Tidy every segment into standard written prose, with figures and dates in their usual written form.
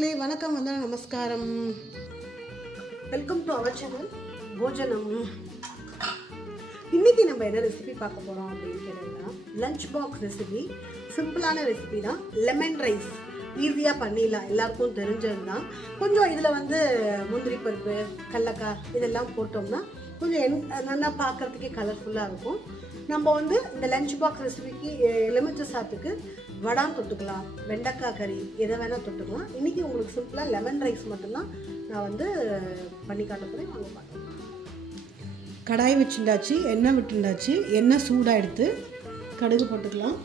மக்களே வணக்கம் வந்தனம் நமஸ்காரம். வெல்கம் டு அவர் சேனல் போஜனம். இன்னைக்கு நம்ம என்ன ரெசிபி பார்க்க போறோம் அப்படின்னு கேட்டீங்கன்னா லஞ்ச் பாக்ஸ் ரெசிபி. சிம்பிளான ரெசிபி தான். லெமன் ரைஸ் ஈஸியாக பண்ணிடலாம், எல்லாருக்கும் தெரிஞ்சது தான். கொஞ்சம் இதில் முந்திரி பருப்பு, கடலக்காய் இதெல்லாம் போட்டோம்னா கொஞ்சம் நல்லா பார்க்கறதுக்கே கலர்ஃபுல்லாக இருக்கும். நம்ம இந்த லஞ்ச் பாக்ஸ் ரெசிபிக்கு எலுமிச்சை சாத்துக்கு வடை தொட்டுக்கலாம், வெண்டைக்காய் கறி எதை வேணால் தொட்டுக்கலாம். இன்றைக்கி உங்களுக்கு சிம்பிளாக லெமன் ரைஸ் மட்டும்தான் நான் பண்ணி காட்ட போகிறேன். வாங்க பார்க்கலாம். கடாய் வச்சுட்டாச்சு, எண்ணெய் விட்டுண்டாச்சு. எண்ணெய் சூடாக எடுத்து கடுகு போட்டுக்கலாம்.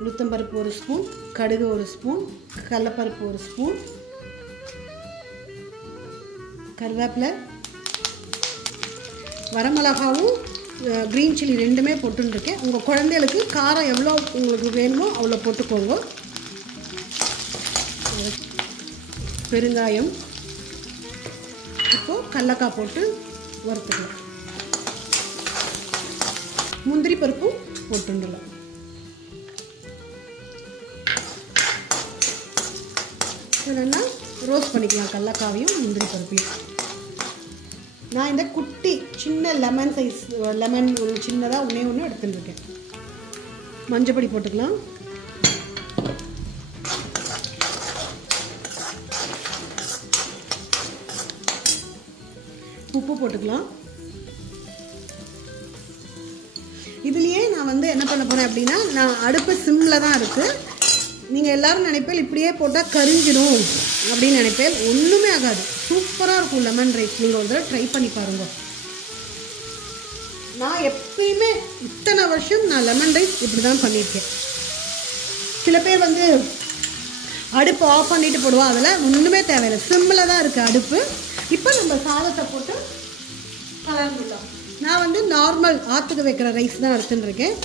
உளுத்தம்பருப்பு 1 ஸ்பூன், கடுகு 1 ஸ்பூன், கடலைப்பருப்பு 1 ஸ்பூன், கருவேப்பிலை, வரமிளகாவும் க்ரீன் சில்லி ரெண்டுமே போட்டுருக்கேன். உங்கள் குழந்தைகளுக்கு காரம் எவ்வளோ உங்களுக்கு வேணுமோ அவ்வளோ போட்டுக்கோங்க. பெருங்காயம், இப்போது கடலக்காய் போட்டு வறுத்துக்கலாம். முந்திரி பருப்பும் போட்டுடலாம். என்னென்னா ரோஸ்ட் பண்ணிக்கலாம் கடலக்காவையும் முந்திரி பருப்பையும். நான் இந்த குட்டி சின்ன லெமன் சைஸ் லெமன் ஒரு சின்னதாக ஒன்று எடுத்துட்டுருக்கேன். மஞ்சப்பொடி போட்டுக்கலாம். உப்பு போட்டுக்கலாம். இதுலேயே நான் என்ன பண்ண போகிறேன் அப்படின்னா, நான் அடுப்பு சிம்மில் தான் இருக்குது. நீங்கள் எல்லோரும் நினைப்பேன் இப்படியே போட்டால் கரிஞ்சிடும் அப்படின்னு நினைப்பேன். ஒன்றுமே ஆகாது, சூப்பராக இருக்கும் லெமன் ரைஸ். நீங்கள் ஒரு தடவை ட்ரை பண்ணி பாருங்க. நான் எப்பயுமே இத்தனை வருஷம் நான் லெமன் ரைஸ் இப்படி தான் பண்ணியிருக்கேன். சில பேர் அடுப்பு ஆஃப் பண்ணிட்டு போடுவோம், அதில் ஒன்றுமே தேவையில்லை, சிம்மில் தான் இருக்குது அடுப்பு. இப்போ நம்ம சாதத்தை போட்டு கலந்துடலாம். நான் நார்மல் ஆற்றுக்கு வைக்கிற ரைஸ் தான் எடுத்துட்டுருக்கேன்.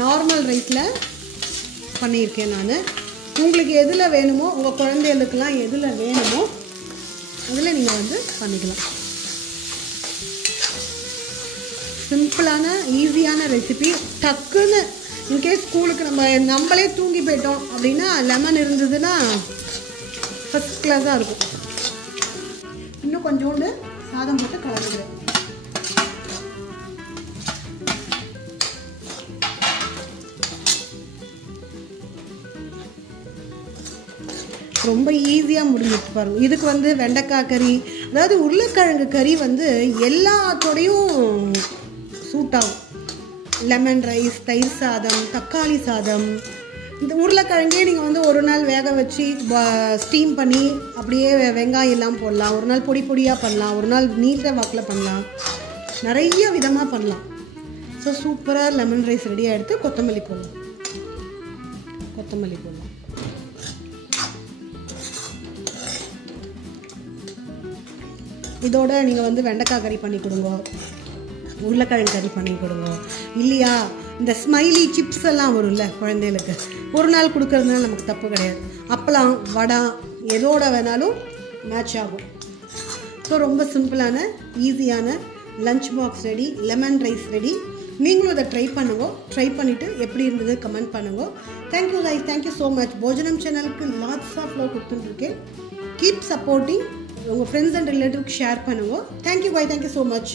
நார்மல் ரைஸில் பண்ணியிருக்கேன் நான். உங்களுக்கு எதில் வேணுமோ, உங்கள் குழந்தைகளுக்கெல்லாம் எதில் வேணுமோ அதில் நீங்கள் பண்ணிக்கலாம். சிம்பிளான ஈஸியான ரெசிபி. டக்குன்னு இன்கேஸ் ஸ்கூலுக்கு நம்மளே தூங்கி போயிட்டோம் அப்படின்னா லெமன் இருந்ததுன்னா ஃபஸ்ட் கிளாஸாக இருக்கும். இன்னும் கொஞ்சோண்டு சாதம் போட்டு கலந்துக்கிறேன். ரொம்ப ஈஸியாக முடிஞ்சிட்டு பாருங்க. இதுக்கு வெண்டைக்காய் கறி, அதாவது உருளைக்கிழங்கு கறி எல்லாத்தோடையும் சூட் ஆகும். லெமன் ரைஸ், தயிர் சாதம், தக்காளி சாதம். இந்த உருளைக்கிழங்கே நீங்கள் ஒரு நாள் வேக வச்சு ஸ்டீம் பண்ணி அப்படியே வெங்காயம் எல்லாம் போடலாம். ஒரு நாள் பொடி பொடியாக பண்ணலாம், ஒரு நாள் நீட்ட வாக்கில் பண்ணலாம், நிறைய விதமாக பண்ணலாம். ஸோ சூப்பராக லெமன் ரைஸ் ரெடியாக எடுத்து கொத்தமல்லி போடலாம். இதோட நீங்கள் வெண்டைக்காய் கறி பண்ணி கொடுங்க, உருளைக்கிழங்கு கறி பண்ணி கொடுங்க. இல்லையா இந்த ஸ்மைலி சிப்ஸ் எல்லாம் வரும்ல குழந்தைகளுக்கு, ஒரு நாள் கொடுக்கறதுனால நமக்கு தப்பு கிடையாது. அப்பளம், வடை எதோட வேணாலும் மேட்ச் ஆகும். ஸோ ரொம்ப சிம்பிளான ஈஸியான lunch box ready, lemon rice ready. நீங்களும் இதை ட்ரை பண்ணுங்க. ட்ரை பண்ணிவிட்டு எப்படி இருந்தது கமெண்ட் பண்ணுங்க. Thank you guys, thank you so much. Bhojanam சேனலுக்கு லாட்ஸ் ஆஃப் லவ் கொடுத்துட்டுருக்கேன். Keep supporting. உங்கள் ஃப்ரெண்ட்ஸ் அண்ட் ரிலேட்டிவ்க்கு ஷேர் பண்ணுங்க. Thank you bye, thank you so much.